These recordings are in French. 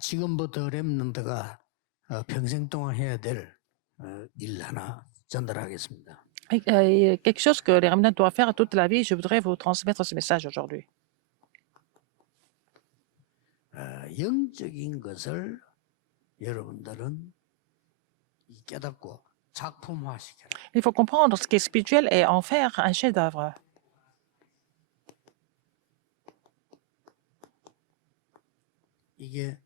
지금부터 렘넌트가 평생 동안 해야 될 일 하나 전달하겠습니다. Quelque chose que les remnants doivent faire toute la vie, je voudrais vous transmettre ce message aujourd'hui. 영적인 것을 여러분들은 깨닫고 작품화시켜라. Il faut comprendre ce qui est spirituel et en faire un chef-d'œuvre. 이게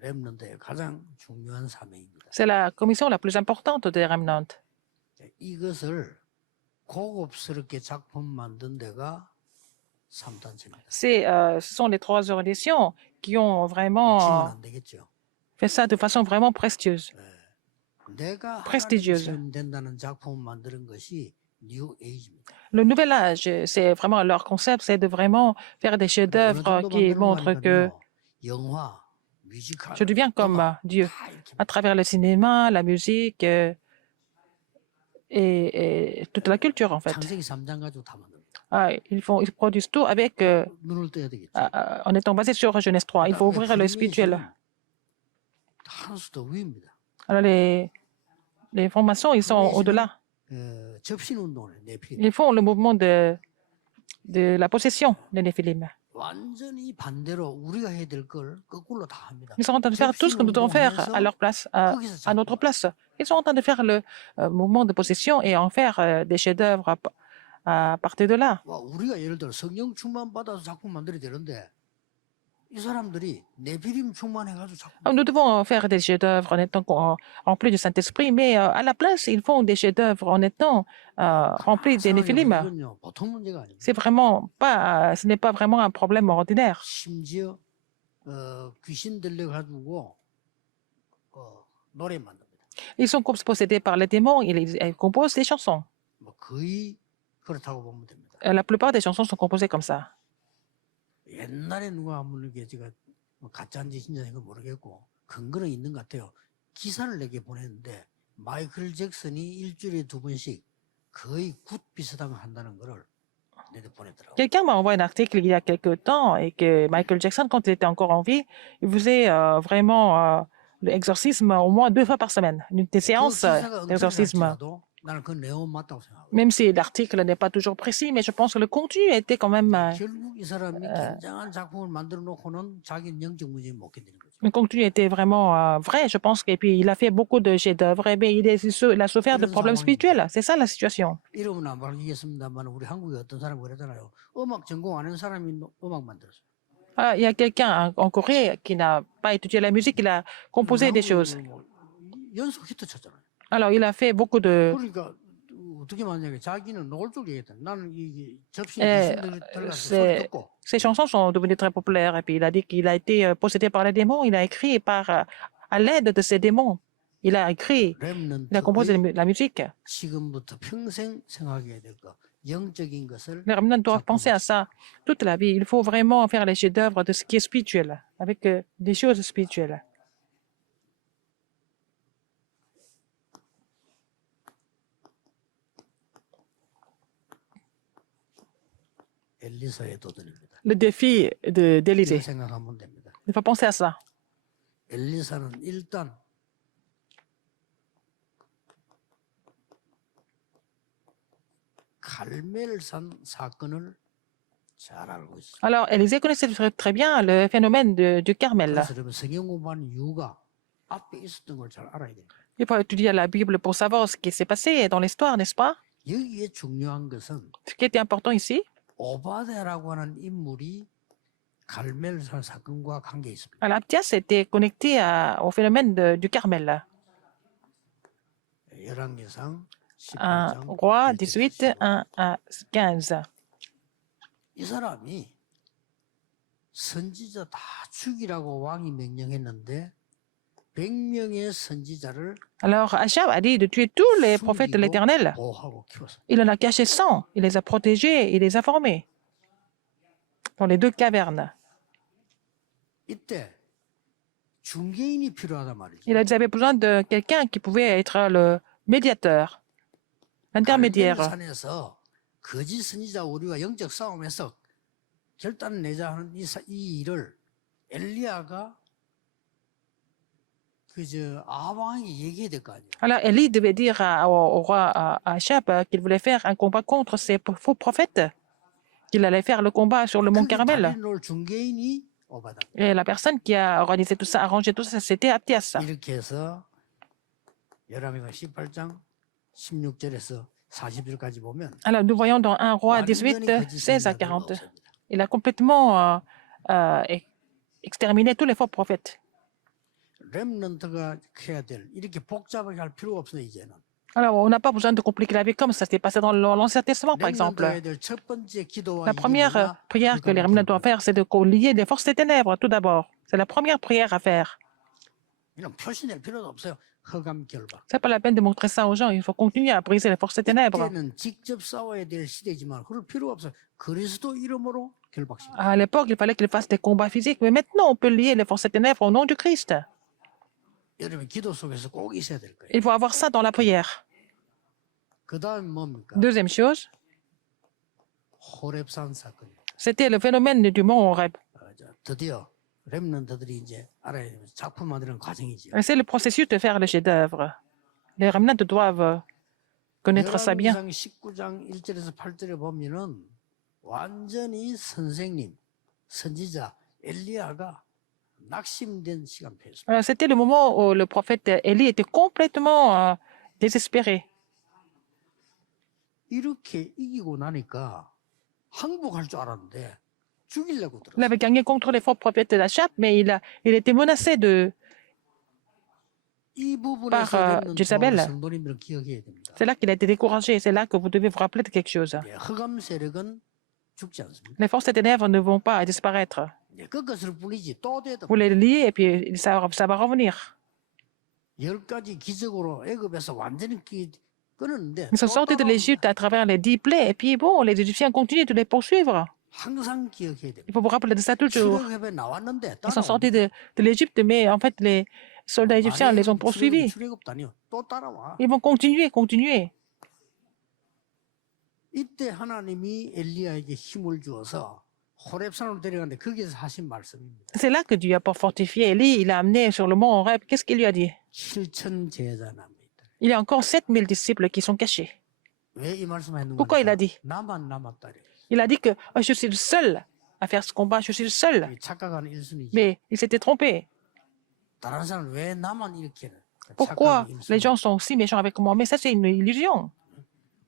렘넌트의 가장 중요한 사명입니다. C'est la commission la plus importante des remnants. 이것을 고급스럽게 작품 만든 데가 3단체입니다. Ce sont les trois auditions qui ont 지면 vraiment 안 되겠죠. fait ça de façon vraiment prestigieuse. 내가 prestigieuse. 하나님 된다는 작품을 만드는 것이 뉴 에이지입니다. Le nouvel âge, c'est vraiment leur concept, c'est de vraiment faire des chefs-d'œuvre qui montrent que 영화, 뮤지컬, je deviens comme Dieu 다 이렇게 à travers le cinéma, la musique et toute la culture en fait. 창세기 3장 가지고 다 만듭니다. Ils produisent tout avec 눈을 떠야 되겠죠. en étant basé sur Genèse 3. Il faut ouvrir le spirituel. 한 수도 위입니다. Alors les formations, ils sont au-delà. 접신 운동을 네필. Ils font le mouvement de la possession des Néphilim. 완전히 반대로 우리가 해야 될 걸 거꾸로 다 합니다. Ils sont en train de faire tout ce que nous devons faire à leur place, à notre place. Ils sont en train de faire le mouvement de possession et en faire des chefs-d'œuvre à partir de là. 와, 우리가 예를 들어 성령 충만 받아서 작품 만들어야 되는데 이 사람들이 네피림 충만해가지고 작품. Nous devons faire des chefs-d'œuvre en étant remplis du Saint-Esprit, mais à la place, ils font des chefs-d'œuvre en étant remplis des Néphilim. 이건요, 보통 문제가 아닙니다. C'est vraiment pas, ce n'est pas vraiment un problème ordinaire. 심지어 귀신 들려가지고 노래 만듭니다. Ils sont possédés par les démons, ils composent des chansons. 뭐 거의 그렇다고 보면 됩니다. La plupart des chansons sont composées comme ça. 옛날에 누가 한번 이게 제가 뭐 가짜인지 진짜인지 모르겠고 근거는 있는 것 같아요. 기사를 내게 보냈는데 마이클 잭슨이 일주일에 2번씩 거의 굿 비슷한 거 한다는 거를 내게 보내더라고요. Quelqu'un m'a envoyé un article il y a quelque temps et que Michael Jackson, quand il était encore en vie, il faisait vraiment l'exorcisme au moins 2 fois par semaine, des séances d'exorcisme. 나는 그 내용 맞다고 생각하고. Même si l'article n'est pas toujours précis, mais je pense que le contenu était quand même. 결국 이 사람이 굉장한 작품을 만들어 놓고는 자기는 영적 문제 못 견디는 거죠. Le contenu était vraiment vrai, je pense. Et puis, il a fait beaucoup de chefs-d'œuvre, mais il a souffert de problèmes spirituels. C'est ça la situation. 이름은 안 밝히겠습니다만 우리 한국에 어떤 사람이 그러잖아요. 음악 전공 안 한 사람이 음악 만들었어요. Il y a quelqu'un en Corée qui n'a pas étudié la musique, il a composé des choses. 연속 히트 쳤잖아요. Alors, il a fait beaucoup de. 그러니까 어떻게 만약에 자기는 노골적으로 얘기했다. 나는 이게 접시에 들어가서 소리 듣고 Ses chansons sont devenues très populaires. Et puis, il a dit qu'il a été possédé par les démons. Il a écrit à l'aide de ces démons. Il a écrit, il a composé la musique. 지금부터 평생 생각해야 될 거. 영적인 것을 Les remnants doivent penser à ça toute la vie. Il faut vraiment faire les chefs-d'œuvre de ce qui est spirituel, avec des choses spirituelles. 엘리사의 도전입니다. Le défi d'Élysée. 생각하면 됩니다. Il faut penser à ça. 엘리사는 일단 갈멜산 사건을 잘 알고 있어요. Alors, Élysée connaissait très bien le phénomène du Carmel. 그래서 여러분 성경 공부하는 이유가 앞에 있었던 걸 잘 알아야 돼요. Il faut étudier la Bible pour savoir ce qui s'est passé dans l'histoire, n'est-ce pas? 여기에 중요한 것은 Ce qui était important ici, 오바데라고 하는 인물이 갈멜산 사건과 관계 있습니다. Abdias était connecté au phénomène du Carmel. 열왕기상 1 18장 Roi 18, 1 à 15. 이 사람이 선지자 다 죽이라고 왕이 명령했는데 100명의 선지자를 Alors, Achab a dit de tuer tous les prophètes de l'Éternel. 보호하고 키웠어요. Il en a caché 100. Il les a protégés, il les a formés dans les 2 cavernes. 이때 중개인이 필요하단 말이죠. Ils avaient besoin de quelqu'un qui pouvait être le médiateur, l'intermédiaire. 갈멜산에서 거짓 선지자 우리와 영적 싸움에서 결단 내자 하는 이 일을 엘리야가 그저 아방에게 얘기해야 될 거 아니에요. Alors, Élie devait dire au roi Achab qu'il voulait faire un combat contre ces faux prophètes, qu'il allait faire le combat sur le mont 그게 Carmel. 다리를 중개인이 오바다. Et la personne qui a organisé tout ça, arrangé tout ça, c'était Abdias. 이렇게 해서 열왕기상 18장 16절에서 40절까지 보면 Alors, nous voyons dans 1 roi 완전히 18, 거짓 16 à 선지자들이 40, 없습니다. il a complètement exterminé tous les faux prophètes. 렘넌트가 해야 될 이렇게 복잡하게 할 필요가 없어요 이제는. Alors, on n'a pas besoin de compliquer la vie comme ça s'était passé dans l'Ancien Testament, par exemple. 렘넌트가 해야 될 첫 번째 기도와 La première 이게 prière que les remnants doivent faire, c'est de lier les forces des ténèbres, tout d'abord. C'est la première prière à faire. 이런 표시낼 필요도 없어요. 흑암 결박. C'est pas la peine de montrer ça aux gens. Il faut continuer à briser les forces des ténèbres. 이때는 직접 싸워야 될 시대지만 그럴 필요가 없어요. 그리스도 이름으로 결박시킵니다. À l'époque, il fallait qu'ils fassent des combats physiques, mais maintenant, on peut lier les forces des ténèbres au nom du Christ. 여러분 기도 속에서 꼭 있어야 될 거예요. Il faut avoir ça dans la prière. 그다음 뭡니까? Deuxième chose, 호렙산 사건이에요. c'était le phénomène du mont Horeb. 드디어 렘넌트들이 이제 알아야 되는 작품 만드는 과정이죠. Et c'est le processus de faire le chef-d'œuvre. Les remnants doivent connaître ça bien. 열왕기상 19장 1절에서 8절에 보면은 완전히 선생님, 선지자 엘리야가 낙심된 시간표였습니다. Alors, c'était le moment où le prophète Élie était complètement désespéré. 이렇게 이기고 나니까 항복할 줄 알았는데 죽이려고 Il 들었어요. avait gagné contre les faux prophètes d'Achab, mais il était menacé 이 par 부분에서 렘넌트와 Jézabel. 성도님들은 기억해야 됩니다. C'est là qu'il a été découragé. C'est là que vous devez vous rappeler de quelque chose. 예, 흑암 세력은 죽지 않습니다. Les forces des ténèbres ne vont pas disparaître. 예, 꺾었을 뿐이지 또 되다. Vous les liez et puis ça va revenir. 10가지 기적으로 애굽에서 완전히 끊었는데 Ils sont 또 sortis de 따라옵니다. l'Égypte à travers les 10 plaies. Et puis bon, les Égyptiens continuent de les poursuivre. 항상 기억해야 됩니다. Il faut vous rappeler de ça toujours. 출애굽에 나왔는데 Ils sont sortis 따라옵니다. de l'Égypte, mais en fait, les soldats égyptiens les ont poursuivis. 출애굽도 아니요. 또 따라와. Ils vont continuer. 이때 하나님이 엘리야에게 힘을 주어서 호렙산으로 데려갔는데 거기에서 하신 말씀입니다. C'est là que Dieu a pas fortifié Élie. Il a amené sur le mont Horeb. Qu'est-ce qu'il lui a dit? 7천 제자납니다. Il y a encore 7000 disciples qui sont cachés. 왜 이 말씀을 했는가? Pourquoi il a dit? 나만 남았다. 이래요. Il a dit que oh, je suis le seul à faire ce combat. Je suis le seul. 이 착각하는 일순이지. Mais il s'était trompé. 다른 사람은 왜 나만 이렇게 해? Pourquoi 착각하는 les 일순이. gens sont si méchants avec moi? Mais ça, c'est une illusion.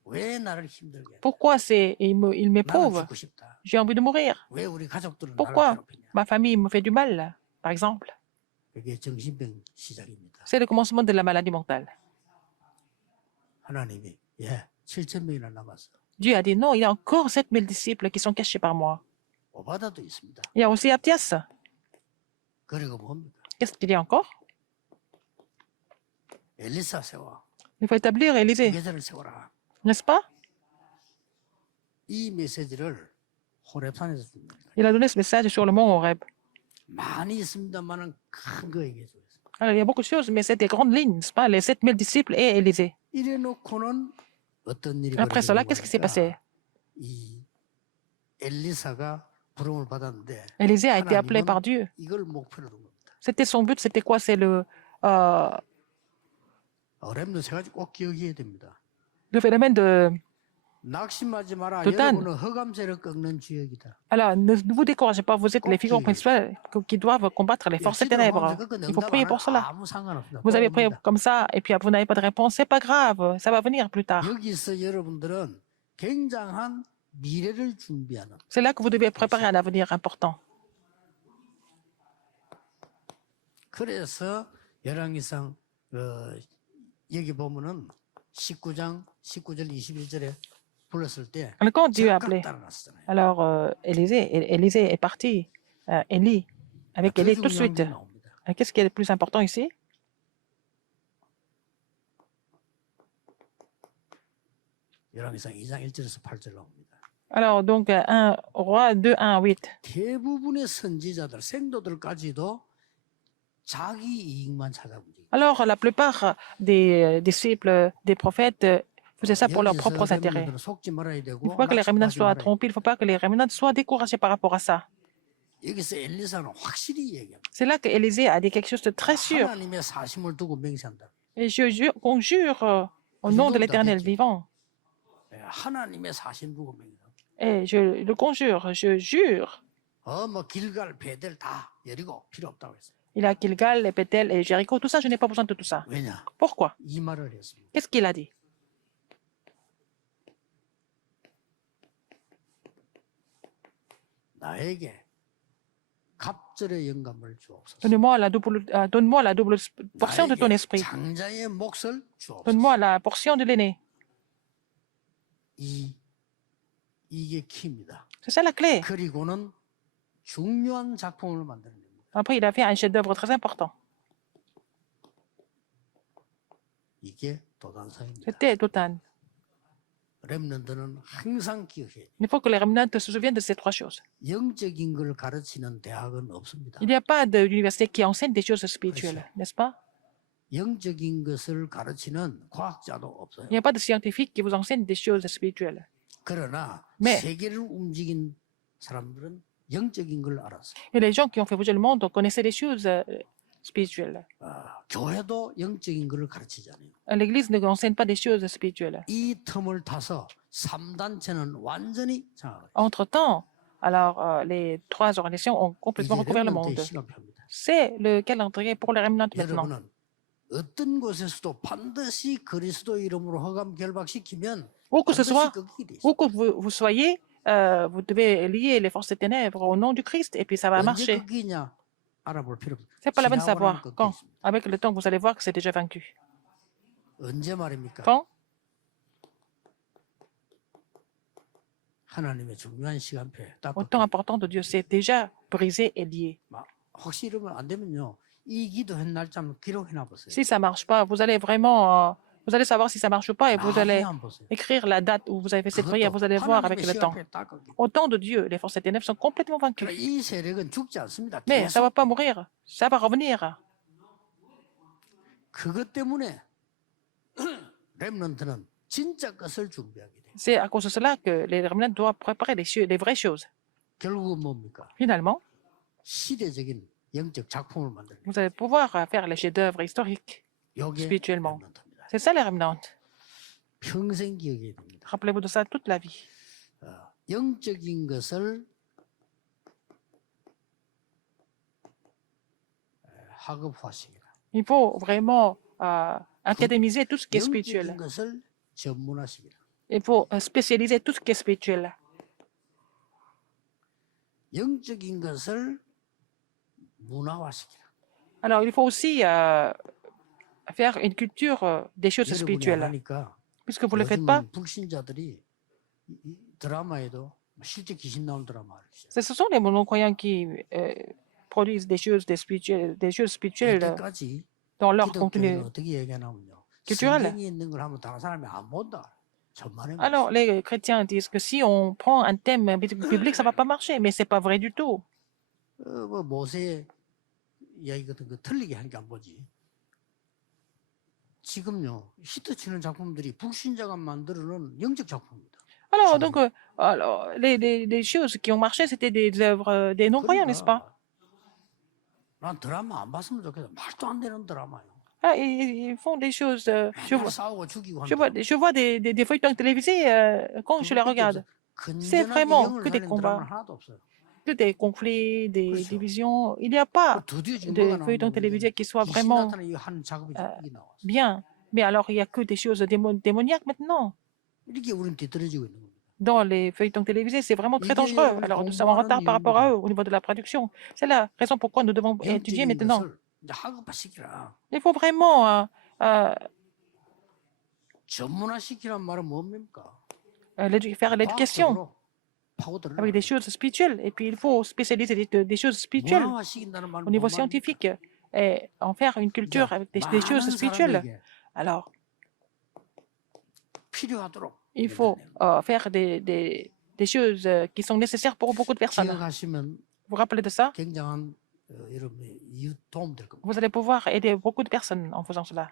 왜 나를 힘들게 해? Pourquoi il 나는 m'éprouve? 죽고 싶다. J'ai envie de mourir. 왜 우리 가족들은 나를 Pourquoi 괴롭히냐? ma famille me fait du mal, par exemple? 그게 정신병 시작입니다. C'est le commencement de la maladie mentale. 하나님이 7천 명이나 남았어. Dieu a dit non, il y a encore 7000 disciples qui sont cachés par moi. 오바다도 있습니다. Il y a aussi Abdias. 그리고 뭡니까? Qu'est-ce qu'il y a encore? 엘리사 세워. Il faut établir Élisée, 예배자를 세워라. n'est-ce pas? 이 메시지를 호렙산에서 줍니다. Il a donné ce message sur le mont Horeb. 많이 있습니다만은 큰 거 얘기해줘요. Alors, il y a beaucoup de choses, mais c'est des grandes lignes, n'est-ce pas? Les 7000 disciples et Élisée. 이래 놓고는 어떤 일이 Après cela, qu'est-ce qui s'est passé? 이 엘리사가 부름을 받았는데 Élisée a été appelé 하나님은 par Dieu. 이걸 목표로 둔 겁니다. C'était son but, c'était quoi? C'est le 렘넌트 세 가지 꼭 기억해야 됩니다. phénomène de... 낙심하지 마라. 도단. 여러분은 흑암세를 꺾는 주역이다. Alors, ne vous découragez pas, vous êtes les figures principales qui doivent combattre les forces des ténèbres. Il faut prier pour cela. 아무 상관없습니다. Vous avez prié 옵니다. comme ça, et puis vous n'avez pas de réponse, c'est pas grave, ça va venir plus tard. 여기서 여러분들은 굉장한 미래를 준비하는 C'est là que vous devez préparer un avenir important. 그래서 열왕기상 여기 보면은 19장 19절 21절에 불렀을 때 Alors, quand Dieu a 즉각 appelé, 따라갔잖아요. alors Élisée est parti, Élie, avec Élie tout de suite. 나옵니다. Qu'est-ce qui est le plus important ici? 열왕기상 2장 1절에서 8절 나옵니다. Alors, donc, 1 Roi 2, 1, 8. 대부분의 선지자들, 생도들까지도 자기 이익만 찾아 움직여요. Alors, la plupart des disciples, des prophètes, faisaient ça pour leurs 여기서 propres intérêts. 렘넌트들은 속지 말아야 Il ne 되고 faut pas que les remnants 낙심하지 soient 말아야 trompés, il ne faut pas que les remnants soient découragés par rapport à ça. 여기서 엘리사는 확실히 얘기합니다. C'est là qu'Élisée a dit quelque chose de très sûr. 하나님의 사심을 두고 맹세한다. Et je conjure au nom de l'Éternel vivant. 예, 하나님의 사심 두고 맹세한다. Et je le conjure, je jure. 뭐 길갈 베델 다 여리고 필요 없다고 했어요. Il a Gilgal, et Bethel et Jéricho. Tout ça, je n'ai pas besoin de tout ça. 왜냐? Pourquoi? 이 말을 했습니다. Qu'est-ce qu'il a dit? 나에게 갑절의 영감을 주옵소서. Donne-moi la double portion de ton 나에게 esprit. 장자의 몫을 주옵소서. Donne-moi la portion de l'aîné. 이게 키입니다. C'est ça la clé. 그리고는 중요한 작품을 만드는 겁니다. Après, il a fait un chef-d'œuvre très important. 이게 도단성입니다. C'était Dothan. 렘넌트는 항상 기억해야 돼요. Il faut que les remnants se souviennent de ces trois choses. 영적인 걸 가르치는 대학은 없습니다. Il n'y a pas d'université qui enseigne des choses spirituelles, n'est-ce pas? 영적인 것을 가르치는 과학자도 없어요. Il n'y a pas de scientifique qui vous enseigne des choses spirituelles. 그러나 네. 세계를 움직인 사람들은 영적인 걸 알았어요. Et les gens qui ont fait bouger le monde connaissaient des choses spirituelles. 교회도 영적인 걸 가르치잖아요. L'Église ne enseigne pas des choses spirituelles. 이 틈을 타서 3단체는 완전히 장악을 했어요. Entre-temps, alors les trois organisations ont complètement 이게 recouvert le 렘넌트의 monde. 시간표입니다. C'est le calendrier pour les remnants maintenant. 여러분은 어떤 곳에서도 반드시 그리스도 이름으로 허감 결박시키면 Où que ce 반드시 soit, 꺾이게 돼 있어요. où que vous soyez, vous devez lier les forces des ténèbres au nom du Christ et puis ça va 언제 marcher. 꺾이냐 알아볼 필요 없어요. C'est pas la peine de 지나고나면 savoir 꺾여 quand. 있습니다. Avec le temps, vous allez voir que c'est déjà vaincu. 언제 말입니까? Quand? 하나님의 중요한 시간표에 딱 Au temps important de Dieu, c'est déjà brisé et lié. 혹시 이러면 안 되면요. 이 기도한 날짜는 기록해놔 보세요. Si ça marche pas, vous allez vraiment, vous allez savoir si ça marche ou pas et vous allez 한번 보세요. écrire la date où vous avez fait cette prière. Vous allez voir avec le temps. 시간표에 딱 꺾여. Au temps de Dieu, les forces des ténèbres sont complètement vaincues. 그러니까 이 세력은 죽지 않습니다. Mais ça 계속 va pas mourir, ça va revenir. 그것 때문에 렘넌트는 진짜 것을 준비하게 돼요. C'est à cause de cela que les remnants doivent préparer les vraies choses. 결국은 뭡니까? Finalement, 시대적인 영적 작품을 만드는 vous allez pouvoir faire les chefs-d'œuvre historiques. 요게 spirituellement. 렘넌트입니다. C'est ça les remnants. 평생 기억해야 됩니다. Rappelez-vous de ça toute la vie. 영적인 것을 학업화시키라. Il faut vraiment académiser tout ce qui est spirituel. 영적인 것을 전문화시키라. Il faut spécialiser tout ce qui est spirituel. 영적인 것을 문화화시키라. Alors, il faut aussi faire une culture des choses 여러분이 안 spirituelles. 하니까 Puisque vous ne le faites pas, 요즘은 불신자들이 이 드라마에도 실제 귀신 나오는 드라마를 ce sont les non-croyants qui produisent des choses spirituelles 이때까지 dans leur 기독교는 contenu. 어떻게 얘기하냐면요. culturel. 성경에 있는 걸 하면 다른 사람이 안 본다. 천만에 Alors, les chrétiens disent que si on prend un thème biblique, ça ne va pas marcher, mais ce n'est pas vrai du tout. 뭐 모세의 이야기 같은 거 틀리게 하니까 안 보지. 지금요 히트 치는 작품들이 불신자가 만들어놓은 영적 작품입니다. Alors, donc, les choses qui ont marché, c'était des œuvres des non-croyants, n'est-ce pas? 난 드라마 안 봤으면 좋겠어. 말도 안 되는 드라마요. Ah, ils font des choses. 맨날 싸우고 죽이고 Je vois des feuilletons télévisés quand je les regarde. C'est vraiment que des combats, 하나도 없어요. que des conflits, des 그렇죠. divisions. Il n'y a pas 드디어 de 증거가 feuilletons 나오는 télévisés qui soient 귀신 vraiment 나타나 이한 작업이 이게 나왔어. bien. Mais alors, il n'y a que des choses démoniaques maintenant. 이렇게 우리는 뒤떨어지고 있는 겁니다. Dans les feuilletons télévisés, c'est vraiment très Il y a dangereux. eu Alors, un nous sommes en retard par rapport combat à eux au niveau de la production. C'est la raison pourquoi nous devons étudier 영적인 maintenant. 것을 이제 학업화시키라. Il faut vraiment 전문화시키란 말은 뭡니까? faire l'éducation 과학적으로 파고들어라. avec des choses spirituelles. Et puis, il faut spécialiser des choses spirituelles 문화화시킨다는 말은 au niveau 뭔 말입니까? scientifique et en faire une culture avec des choses 많은 spirituelles. 사람에게 Alors, 필요하도록 il faut faire des choses qui sont nécessaires pour beaucoup de personnes. 기억하시면 Vous vous rappelez de ça? 굉장한 여러분의 도움 될 겁니다. Vous allez pouvoir aider beaucoup de personnes en faisant cela.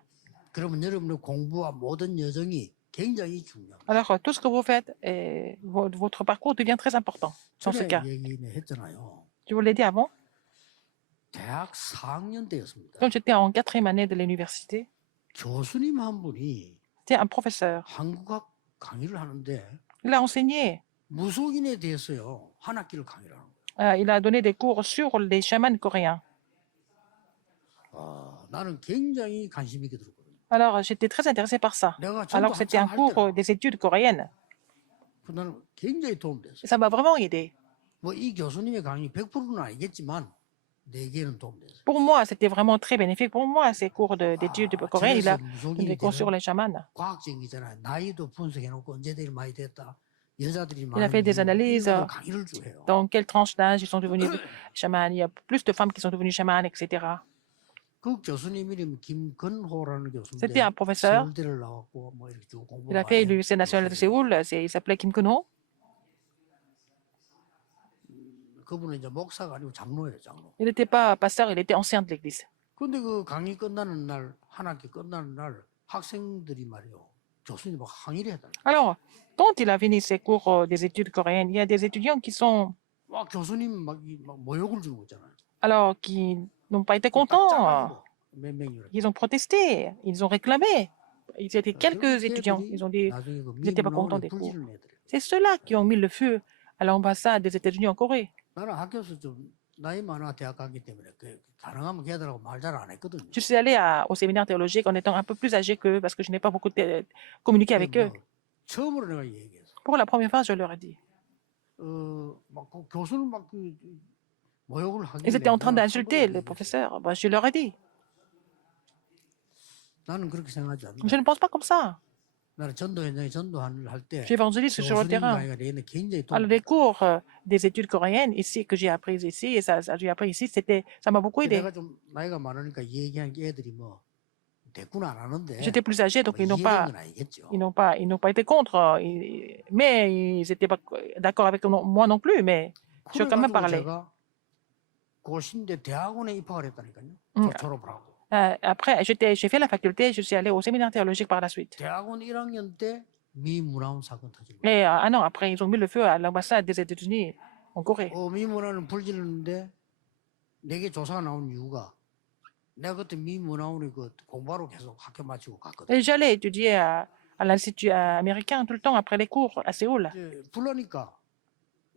그러면 여러분의 공부와 모든 여정이 굉장히 중요합니다. Alors, tout ce que vous faites et votre parcours devient très important dans ce 그래 cas. 얘기는 했잖아요. Je vous l'ai dit avant. 대학 4학년 때였습니다. Quand j'étais en 4e année de l'université, 교수님 한 분이 c'était un professeur. 한국학 강의를 하는데 Il a enseigné, 무속인에 대해서요 한 학기를 강의를 하는 거예요. il a donné des cours sur les chamans coréens. 나는 굉장히 관심 있게 들었거든요. Alors, j'étais très intéressée par ça. 내가 전도 Alors que c'était un 한참 할 cours 때라 des études coréennes. 나는 굉장히 도움됐어요. Et ça m'a vraiment aidé. 뭐 이 교수님의 강의 100%는 아니겠지만 내게는 도움됐어요. Pour moi, c'était vraiment très bénéfique. Pour moi, ces cours d'études coréennes, il 그래서 a donné des 무속인이 cours sur 되면 les chamans. 과학적인 거잖아요. 나이도 분석해놓고 언제들이 많이 됐다. 여자들이 Il a fait 많은 des 이유, analyses 이런 걸 강의를 쭉 해요. dans quelle tranche d'âge ils sont devenus chamans. Il y a plus de femmes qui sont devenues chamanes, etc. 그 교수님 이름이 김건호라는 C'était 교수인데 un professeur. 서울대를 나왔고 뭐 이렇게 쭉 공부 Il a fait l'Université nationale de Séoul. Il s'appelait Kim Kun-ho. 그분은 이제 목사가 아니고 장로예요, 장로. Il n'était pas pasteur, il était ancien de l'église. 근데 그 강의 끝나는 날, 한 학기 끝나는 날 학생들이 말이요. 교수님 막 항의를 해달라. Alors, quand il a fini ses cours des études coréennes, il y a des étudiants qui sont, 막 교수님 막 모욕을 주고 있잖아요. alors, qui n'ont pas été 딱 contents. 짜가지고 몇 명이 Ils ont protesté, ils ont réclamé. Ils étaient quelques 그런 étudiants. 애들이 Ils ont dit, 나중에 그 ils n'étaient pas contents 미문화원에 des cours. 불지를 애들이에요. C'est ceux-là qui ont mis le feu à l'ambassade des États-Unis en Corée. 나는 학교에서 좀 나이 많아 대학 가기 때문에 가능하면 걔들하고 말 잘 안 했거든요. Je suis allée au séminaire théologique en étant un peu plus âgée qu'eux parce que je n'ai pas beaucoup communiqué avec eux. 처음으로 내가 얘기했어. Pour la première fois, je leur ai dit. 막그 교수는 막그 모욕을 하길래 Ils étaient en train 나는 d'insulter 처음으로 les 얘기했어요. professeurs. Je leur ai dit. 나는 그렇게 생각하지 않는다. Je ne pense pas comme ça. 나는 전도 현장에 전도를 할 때 J'évangélise sur le 교수님 terrain. 강의가 내내 굉장히 Alors, 도움이 les cours des études coréennes ici que j'ai appris ici et ça j'ai appris ici, ça m'a beaucoup aidé. 내가 좀 나이가 많으니까 이 얘기한 게 애들이 뭐 대꾸는 안 하는데 J'étais plus âgée, donc 뭐 ils n'ont 이해된 pas, 건 아니겠죠. ils n'ont pas été contre, mais ils n'étaient pas d'accord avec moi non plus. Mais je vais quand même 그래가지고 parler. 제가 고신대 대학원에 입학을 했다니까요. 졸업을 하고. Après, j'ai fait la faculté, je suis allée au séminaire théologique par la suite. 대학원 1학년 때 미문화원 사건 터진 거예요. Et un an après, ils ont mis le feu à l'ambassade des États-Unis en Corée. 미문화는 불지르는데 내게 조사가 나온 이유가 내가 그때 미문화원에 그 공부하러 계속 학교 마치고 갔거든. Et j'allais étudier à l'Institut américain tout le temps après les cours à Séoul. 이제 불러니까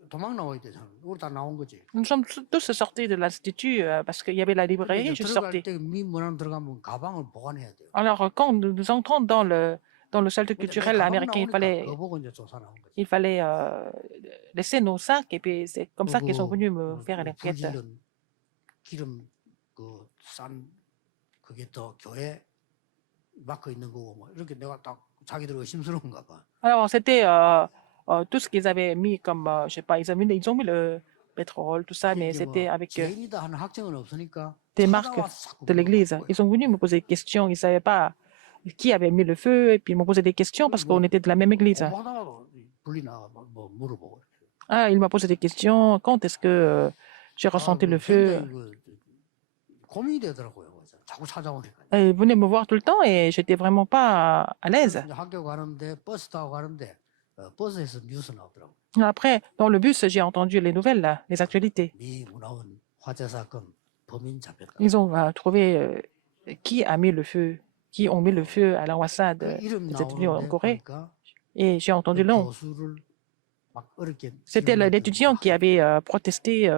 도망 나와야 되잖아. 우리 다 나온 거지. Nous sommes tous sortis de l'Institut parce qu'il y avait la librairie, je suis sortie. 들어갈 때 미문화원 들어가면 가방을 보관해야 돼요. Alors, quand nous entrons dans le centre culturel américain, 보고 이제 조사 나온 거지. il fallait laisser nos sacs et puis c'est comme ça qu'ils sont venus me faire l'enquête. 불질른 기름 그싼 그게 또 교회 마크 있는 거고 뭐 이렇게 내가 딱 자기들 의심스러운가 봐. Alors, c'était tout ce qu'ils avaient mis comme, je sais pas, ils ont mis le pétrole, tout ça, mais 이게 c'était 뭐 avec 죄인이다 하는 확정은 없으니까 des marques 찾아와서 자꾸 de l'église. 물어보는 거예요. Ils sont venus me poser des questions, ils ne savaient pas qui avait mis le feu, et puis ils m'ont posé des questions parce qu'on était de la même église. 공부하다가도 불리나 뭐 물어보고. Ah, il m'a posé des questions, quand est-ce que j'ai ressenti le feu? 굉장히 고민이 되더라고요. 그래서 자꾸 찾아오니까. Et ils venaient me voir tout le temps et j'étais vraiment pas à l'aise. 이제 학교 가는데 버스 타고 가는데 버스에서 뉴스 나오더라고. Après, dans le bus, j'ai entendu les nouvelles, là, les actualités. 미 문화원 화재 사건 범인 잡혔다. Ils ont trouvé qui a mis le feu, qui ont mis le feu à l'ambassade 그 이름 des États-Unis en 나오는데 Corée. 보니까 Et j'ai 그 entendu le nom. 교수를 막 어렵게 C'était 질문했더니 l'étudiant qui avait protesté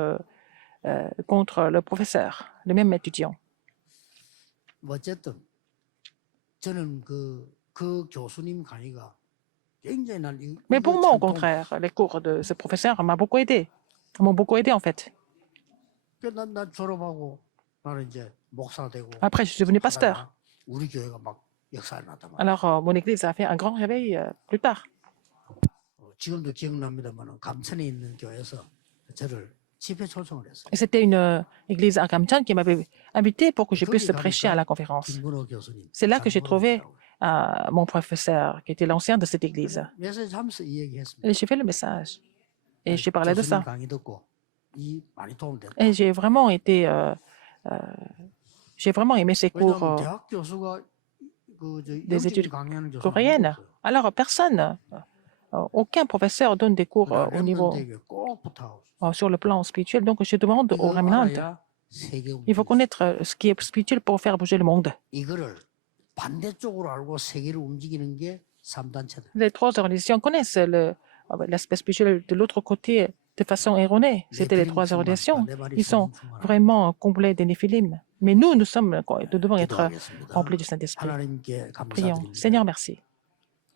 contre le professeur, le même étudiant. 뭐 어쨌든 저는 그 교수님 강의가 굉장히 난 Mais pour moi, au 참 도움- contraire, les cours de ce professeur m'ont beaucoup aidé en fait. 난 졸업하고 나는 이제 목사 되고 Après, je suis devenu pasteur. 하다가 우리 교회가 막 역사를 났단 말이야. Alors, mon église a fait un grand réveil plus tard. 지금도 기억납니다만 감천에 있는 교회에서 저를 집회 초청을 했어요. Et c'était une église à Kamchan qui m'avait invité pour que je puisse 거기 prêcher à la 가니까 conférence. 김근호 교수님. C'est là que j'ai trouvé 장로님이라고. mon professeur, qui était l'ancien de cette église. 메시지 하면서 이 얘기했습니다. Et j'ai fait le message. Et j'ai parlé de 교수님 ça. 강의 듣고 이 많이 도움됐다. Et j'ai vraiment été... j'ai vraiment aimé ces cours 왜냐하면 대학 교수가 des 영적인 études 강의하는 교수가 coréennes. 없어요. Alors, personne aucun professeur donne des cours au niveau 렘넌트에게 꼭 부탁하고 sur le plan spirituel. Donc, je demande aux 이거 remnants, 알아야 세계 il faut 움직일 수 connaître ce qui est spirituel pour faire bouger le monde. 이거를 반대쪽으로 알고 세계를 움직이는 게 3단체다. Les trois organisations connaissent l'aspect spirituel de l'autre côté de façon erronée. C'était les trois organisations. Ils sont vraiment comblés des Néphilim. Mais nous devons être remplis du Saint-Esprit. 하나님께 Prions. 감사드립니다. Seigneur, merci.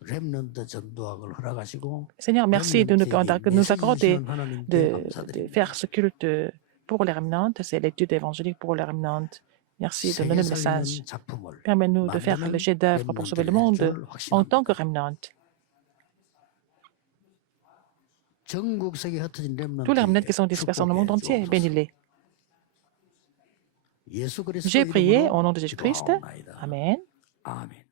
렘넌트 전도학을 허락하시고 Seigneur, merci de nous accorder 하나님께 de 감사드립니다. faire ce culte pour les remnants. C'est l'étude évangélique pour les remnants. Merci de donner le message. 살리는 작품을 Permets-nous de faire le chef-d'œuvre pour sauver le monde en tant que remnant. 전국세계 흩어진 Tous les remnants qui 렘넌트에게 sont dispersés dans le monde entier, 축복해 bénis-les. 주옵소서. 예수 그리스도 J'ai prié 이름으로 au nom de Jésus-Christ. 기도하옵나이다. Amen. 아멘.